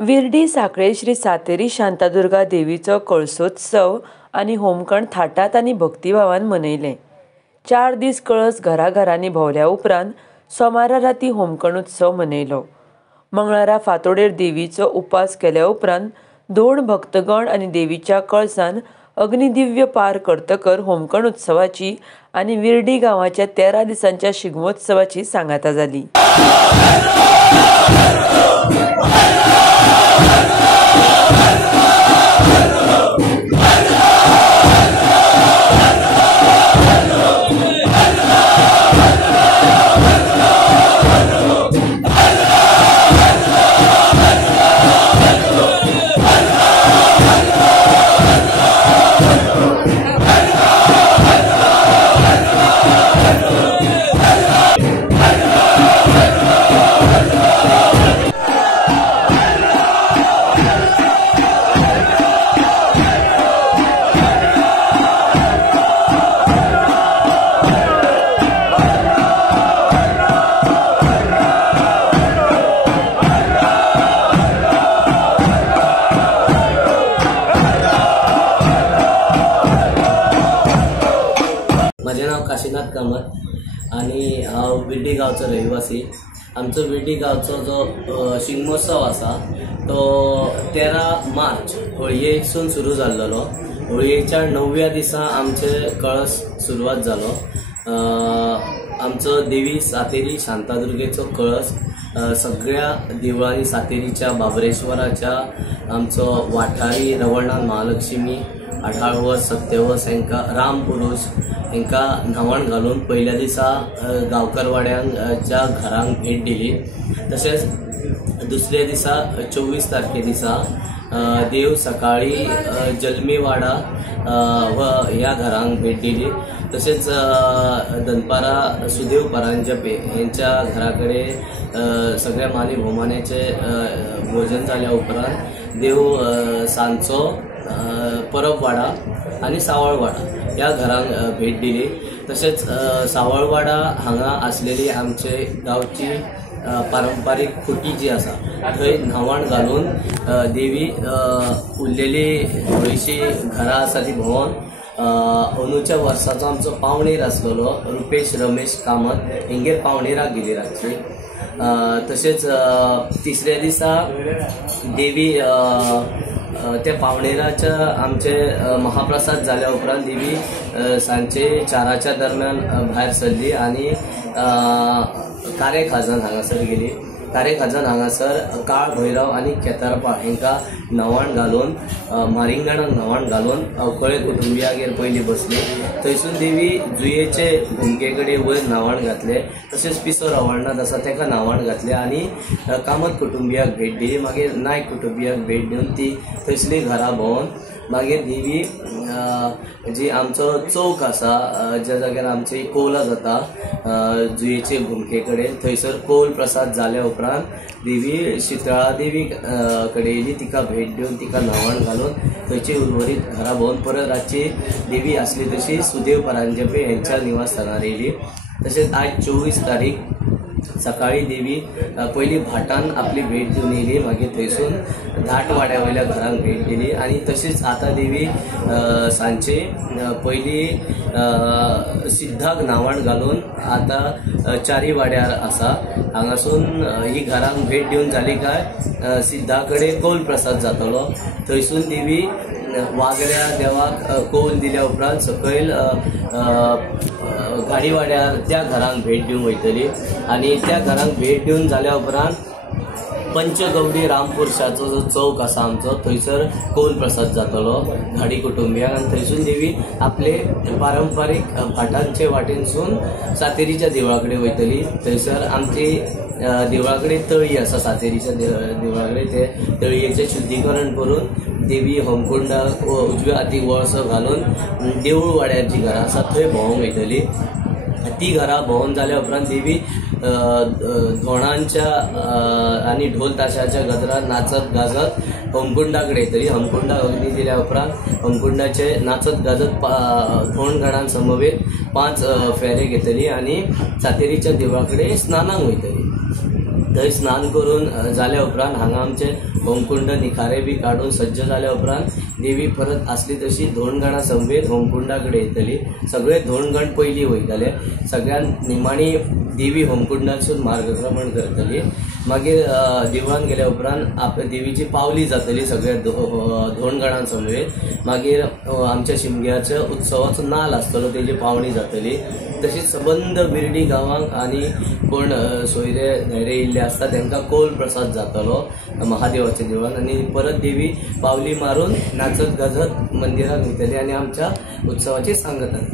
विर्डी साखळे श्री सातेरी शांतादुर्गा देवीचो कळसोत्सव आनी होमखण थाटात आनी भक्तिभावान मनयले। 4 दीस कळस घराघरांनी भोंवल्या उपरांत सोमारा राती होमखण उत्सव मनयलो। मंगळारा फांतोडेर देवीचो उपास केल्या उपरांत दोन भक्तगण आनी देवीच्या कळसान अग्निदिव्य पार करतकर होमखण उत्सवाची आनी विर्डी गांवाच्या 13 दिसांच्या शिगमोत्सवाची सांगाता जाली। माझे नाव काशीनाथ कामत आणि हांव विर्डी गांवचो रहिवासी। आमचो विर्डी गांवचो जो शिगमोत्सव आसा तो 13 मार्च होळयेसून सुरू जाल्लो। होळयेच्या 9व्या दिसा आमचे कळस सुरवात जालो। आमचो देवी सातेरी शांतादुर्गेचो कळस सगळ्या देवळांनी सातेरीच्या बाबरेश्वराच्या आमचो वाठारी रवळनाथ महालक्ष्मी 18 सत्यवस हांकां राम पुरुष हांकां न्हावण घालून पयल्या दिसा गांवकार वाड्यांच्या घरांक भेट दिली। तशेंच दुसऱ्या दिसा 24 तारखे दिसा देव सकाळी जल्मी वाडा ह्या घरांक भेट दिली। तशेंच दनपारा सुदेव परांजपे यांच्या घराकडे सगळ्या मानी भोवमान्याचे भोजन जाल्या उपरांत देव सांजचो परब वाडा आनी सावळवाडा ह्या घरांक भेट दिली। तशेंच सावळवाडा हांगा आसलेली आमचे गांवची पारंपारीक खुटी जी आसा थंय न्हावण घालून देवी उरलेली थोडीशी घरां आसा ती भोंवन अंदूच्या वर्साचो आमचो पावणेर आसलेलो रुपेश रमेश कामत हेंगेर पावणेराक गेली रातची। तशेंच तिसऱ्या दिसा देवी त्या पावणेराच्या आमचे महाप्रसाद जाल्या उपरांत देवी सांजचे 4च्या दरम्यान भायर सरली आनी कारे खाजन हांगासर गेली। कारे खाजन हांगासर काळ भैरव आनी केतारपाळ हांकां न्हावण घालून मारिंगणाक न्हावण घालून अवखळे कुटुंबियागेर पयली बसली। थंयसून देवी जुयेचे भुमके कडेन वयर न्हावण घातले। तशेंच पिसो रवळनाथ आसा ताका न्हावण घातले आनी कामत कुटुंबियाक भेट दिली। मागीर नायक कुटुंबियाक भेट दिवन ती थंयसली घरां भोंवन मागीर देवी जी आमचो चौक आसा ज्या जाग्यार आमची कौलां जाता जुयेचे भुमके कडेन थंयसर कौल प्रसाद जाल्या उपरांत देवी शितळा देवी कडेन येयली। तिका भेट दिवन तिका न्हावण घालून थंयची उर्वरीत घरां भोंवन परत रातची देवी आसली तशी सुदेव परांजपे यांच्या निवासस्थानार येयली। तशेंच आज 24 तारीख सकाळी देवी पयली भाटान आपली भेट दिवन येयली। मागीर थंयसून धाट वाड्या वयल्या घरांक भेट दिली आनी तशीच आतां देवी सांजची पयली सिद्धाक न्हावण घालून आतां चारी वाड्यार आसा। हांगासून ही घरांक भेट दिवन जाली काय सिद्धा कडेन कौल प्रसाद जातलो। थंयसून देवी वागड्या देवाक कौल दिल्या उपरांत सकयल गाडी वाड्यार त्या घरांक भेट दिवंक वयतली आनी त्या घरांक भेट दिवन जाल्या उपरांत पंचगौडी रामपुरुषाचो जो चौक आसा आमचो थंयसर कौल प्रसाद जातलो घाडी कुटुंबियाक आनी थंयसून देवी आपले पारंपारीक भाटांचे वाटेनसून सातेरीच्या देवळा कडेन वयतली। थंयसर आमची देवळा कडेन तळी आसा सातेरीच्या देवळा कडेन ते तळयेचें शुद्धीकरण करून देवी होमकुंडाक उजव्या हातीक वळसो घालून देवूळ वाड्यार जी घरां आसा थंय भोंवंक वयतली। ती घरां भोंवन जाल्या उपरांत देवी धोणांच्या आनी ढोल ताशाच्या गजरात नाचत गाजत होमकुंडाकडे येतली। होमकुंडाक अग्नी दिल्या उपरांत होमकुंडाचे नाचत गाजत धोण गणां समवेत 5 फेरे घेतली आनी सातेरीच्या देवळा कडेन स्नानाक वयतली। थंय स्नान करून जाल्या उपरांत हांगा आमचे होमकुंड निखारे बी काडून सज्ज जाल्या उपरांत देवी परत आसली तशी धोंडगणा समवेत होमकुंडा कडेन येतली. सगळे धोंडगण पयलीं वयतले. सगळ्यांत निमाणी देवी होमकुंडासून मार्गक्रमण करतली. मागीर देवळान गेल्या उपरांत आपल्या देवीची पावली जातली सगळ्या धोंडगणां समवेत. मागीर आमच्या शिमग्याच्या उत्सवाचो नाल आसतलो, तेजी पावणी जातली. तशीच सबंद बिर्डी गांवांक आनी कोण सोयरे धैर्य येयल्ले आसता तांकां कोल प्रसाद जातलो महादेवाच्या देवळान. आनी परत देवी पावली मारून नाचत गाजत मंदिराक वयतली आनी आमच्या उत्सवाची सांगता.